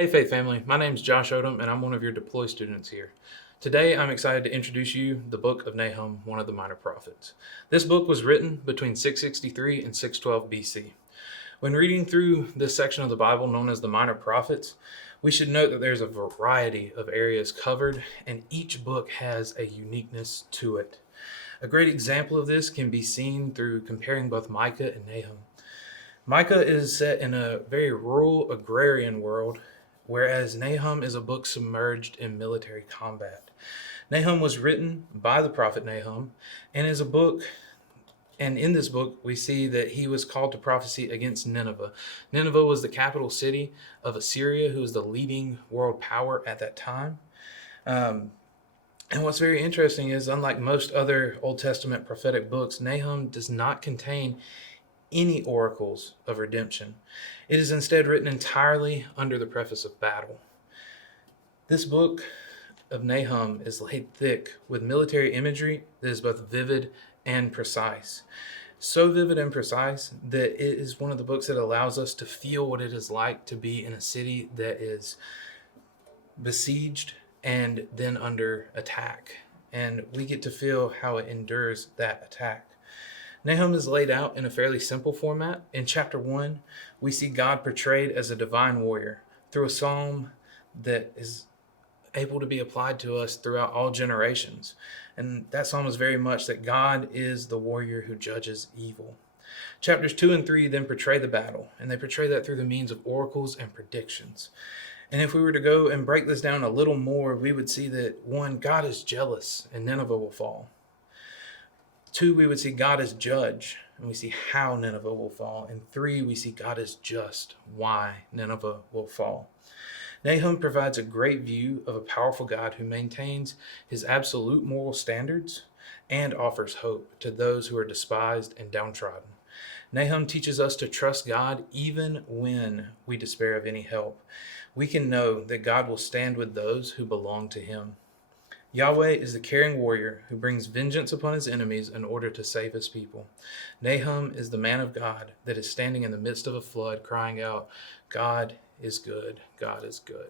Hey Faith family, my name is Josh Odom and I'm one of your Deploy students here. Today I'm excited to introduce you the book of Nahum, one of the minor prophets. This book was written between 663 and 612 BC. When reading through this section of the Bible known as the minor prophets, we should note that there's a variety of areas covered and each book has a uniqueness to it. A great example of this can be seen through comparing both Micah and Nahum. Micah is set in a very rural agrarian world, whereas Nahum is a book submerged in military combat. Nahum was written by the prophet Nahum and is a book, and in this book we see that he was called to prophecy against Nineveh. Nineveh was the capital city of Assyria, who was the leading world power at that time. And what's very interesting is, unlike most other Old Testament prophetic books, Nahum does not contain any oracles of redemption. It is instead written entirely under the preface of battle. This book of Nahum is laid thick with military imagery that is both vivid and precise. So vivid and precise that it is one of the books that allows us to feel what it is like to be in a city that is besieged and then under attack. And we get to feel how it endures that attack. Nahum is laid out in a fairly simple format. In chapter 1, we see God portrayed as a divine warrior through a psalm that is able to be applied to us throughout all generations. And that psalm is very much that God is the warrior who judges evil. Chapters 2 and 3 then portray the battle, and they portray that through the means of oracles and predictions. And if we were to go and break this down a little more, we would see that 1, God is jealous and Nineveh will fall. 2, we would see God as judge, and we see how Nineveh will fall. And 3, we see God as just, why Nineveh will fall. Nahum provides a great view of a powerful God who maintains his absolute moral standards and offers hope to those who are despised and downtrodden. Nahum teaches us to trust God even when we despair of any help. We can know that God will stand with those who belong to him. Yahweh is the caring warrior who brings vengeance upon his enemies in order to save his people. Nahum is the man of God that is standing in the midst of a flood crying out, God is good, God is good.